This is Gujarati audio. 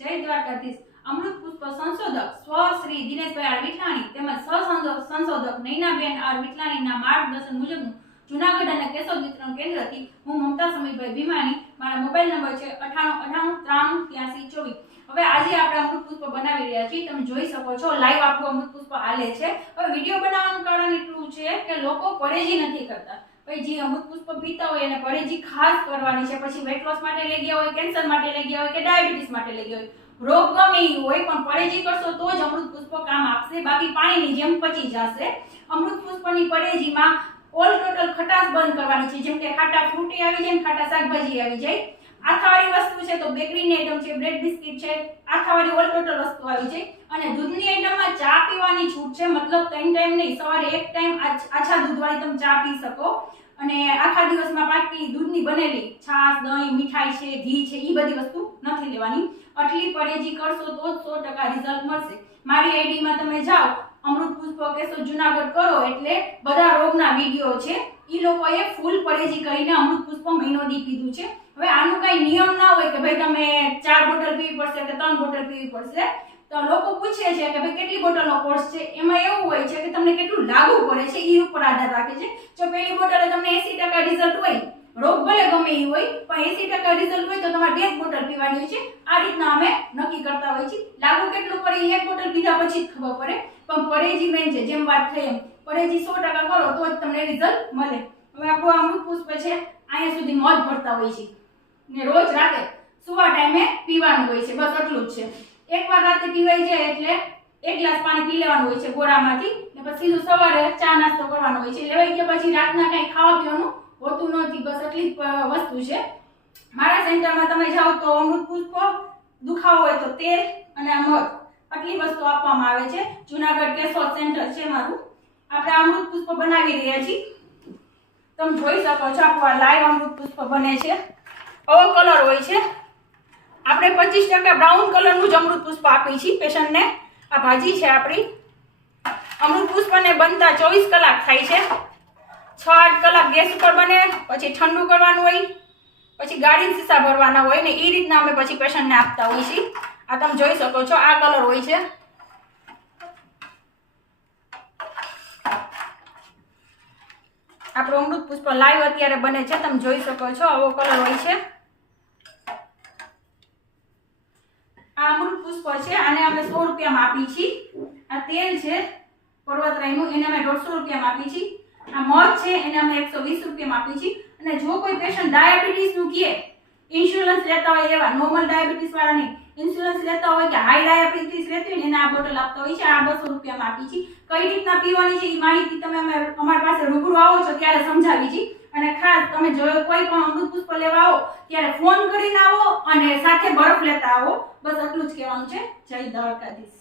જય દ્વારકાધીશ. અમૃત પુષ્પ સંશોધક સ્વ શ્રી દિનેશભાઈ આર વિઠલાણી તેમજ સહ સંશોધક નૈનાબેન આર વિઠલાણીના માર્ગદર્શન મુજબનું જુનાગઢ અને કેશોદ વિતરણ કેન્દ્રથી હું મમતા સમીરભાઈ ભીમાણી, મારા મોબાઈલ નંબર છે અઠાણું અઠાણું, ત્રાણું, ત્યાસી, ચોવીસ. હવે આજે આપણે અમૃત પુષ્પ બનાવી રહ્યા છીએ. તમે જોઈ શકો છો, લાઈવ આપણું અમૃત પુષ્પ હાલે છે. હવે વીડિયો બનાવવાનું કારણ એટલું છે કે લોકો પરેજી નથી કરતા. ભાઈ, જે અમૃત પુષ્પ પીતા હોય એને પરેજી ખાસ કરવાની છે. પછી વેટ લોસ માટે લઈ ગયા હોય કેન્સર માટે લઈ ગયા હોય કે ડાયાબિટીસ માટે લઈ ગયા હોય. રોગ ગમે એ હોય, પણ પરેજી કરશો તો જ અમૃત પુષ્પ કામ આપશે. બાકી પાણીની જેમ પચી જશે. અમૃત પુષ્પની પરેજીમાં ઓલ ટોટલ ખટાશ બંધ કરવાની છે. જેમ કે ખાટા ફ્રૂટી આવી જાય ખાટા શાકભાજી આવી જાય. આથાવાળી વસ્તુ છે તો બેકરીની આઈટમ છે બ્રેડ બિસ્કિટ છે. આથાવાળી ઓલ ટોટલ વસ્તુ આવી જાય. અને દૂધની આઈટમમાં પીવાની છૂટ છે. મતલબ ત્રણ ટાઈમ નહીં, સવારે એક ટાઈમ આછા દૂધવાળી તમે ચા પી શકો. અને આખા દિવસમાં પાકી દૂધની બનેલી છાશ, દહીં, મીઠાઈ છે, ઘી છે એ બધી વસ્તુ નથી લેવાની. આટલી પરેજી કરશો તો જ સો ટકા રિઝલ્ટ મળશે. મારી આઈડીમાં તમે જાઓ, અમૃત પુષ્પ કેશો જુનાગઢ કરો એટલે બધા રોગના વીડિયો છે. એ લોકોએ ફૂલ પરેજી કરીને અમૃત પુષ્પ મહિનો દી પીધું છે. હવે આનું કઈ નિયમ ના હોય કે ભાઈ તમે ચાર બોટલ પીવી પડશે કે ત્રણ બોટલ પીવી પડશે. તો લોકો પૂછે છે કે ભાઈ કેટલી બોટલનો કોર્સ છે? એમાં એવું હોય છે કે તમને કેટલું લાગુ પડે છે એ ઉપર આધાર રાખે છે. જો પહેલી બોટલે તમને એસી ટકા રિઝલ્ટ હોય, રોગ ભલે ગમે એ હોય, પણ એસી ટકા રિઝલ્ટ હોય તો તમારે બે જ બોટલ પીવાની હોય છે. આ રીતના અમે નક્કી કરતા હોય છે લાગુ કેટલું પડે એક બોટલ પીધા પછી જ ખબર પડે. પણ પરેજી મેન છે, જેમ વાત થઈ એમ. પરેજી સો ટકા કરો તો જ તમને રિઝલ્ટ મળે. હવે આપણું આમ પુષ્પ છે, અહીંયા સુધી મોજ ભરતા હોય છે ને રોજ રાતે સુવા ટાઈમે પીવાનું હોય છે, બસ આટલું જ છે. એકવાર રાતે પીવાઈ જાય એટલે એક ગ્લાસ પાણી પી લેવાનું હોય છે ગોળામાંથી. ને પછી સીધું સવારે ચા નાસ્તો કરવાનો હોય છે. લેવાઈ ગયા પછી રાતના કંઈ ખાવા પીવાનું હોતું નથી. બસ એટલી જ વસ્તુ છે. મારા સેન્ટરમાં તમે જાઓ તો અમૃત પુષ્પ દુખાવો હોય તો તેલ અને મધ આટલી વસ્તુ આપવામાં આવે છે. જુનાગઢ કેશોદ સેન્ટર છે મારું. આપણે અમૃત પુષ્પ બનાવી રહ્યા છીએ. તમે જોઈ શકો છો આપણું લાઈવ અમૃત પુષ્પ બને છે. આવો કલર હોય છે. આપણે પચીસ ટકા બ્રાઉન કલરનું જ અમૃત પુષ્પ આપી છીએ પેશન્ટને. આ ભાજી છે આપણી. અમૃત પુષ્પને બનતા ચોવીસ કલાક થાય છે. છ આઠ કલાક ગેસ ઉપર બને, પછી ઠંડુ કરવાનું હોય, પછી ગાડી સીસા ભરવાના હોય ને એ રીતના અમે પછી પેશન્ટને આપતા હોઈએ છીએ. આ તમે જોઈ શકો છો, આ કલર હોય છે. આપણું અમૃત પુષ્પ લાઈવ અત્યારે બને છે, તમે જોઈ શકો છો, આવો કલર હોય છે. આ અમૃત પુષ્પ છે આને અમે સો રૂપિયામાં આપી છીએ આ તેલ છે પર્વતરાયનું એને અમે દોઢસો રૂપિયામાં આપી છીએ આ મધ છે, એને અમે એકસો વીસ રૂપિયામાં આપી છીએ અને જો કોઈ પેશન્ટ ડાયાબિટીસનું કહે ઇન્સ્યોરન્સ લેતા હોય એવા નોર્મલ ડાયાબિટીસ વાળાને ઇન્સ્યોરન્સ લેતા હોય કે હાઈ ડાયાબિટીસ રહેતી હોય ને એને આ બોટલ આપતા હોય છે, આ બસો રૂપિયામાં આપી છીએ કઈ રીતના પીવાની છે એ માહિતી તમે અમે અમારી પાસે રૂબરૂ આવો છો ત્યારે સમજાવી છીએ અને ખાસ તમે જો કોઈ પણ અમૃત પુષ્પ લેવા આવો, ત્યારે ફોન કરીને આવો અને સાથે બરફ લેતા આવો. બસ એટલું જ કહેવાનું છે. જય દ્વારકાધીશ.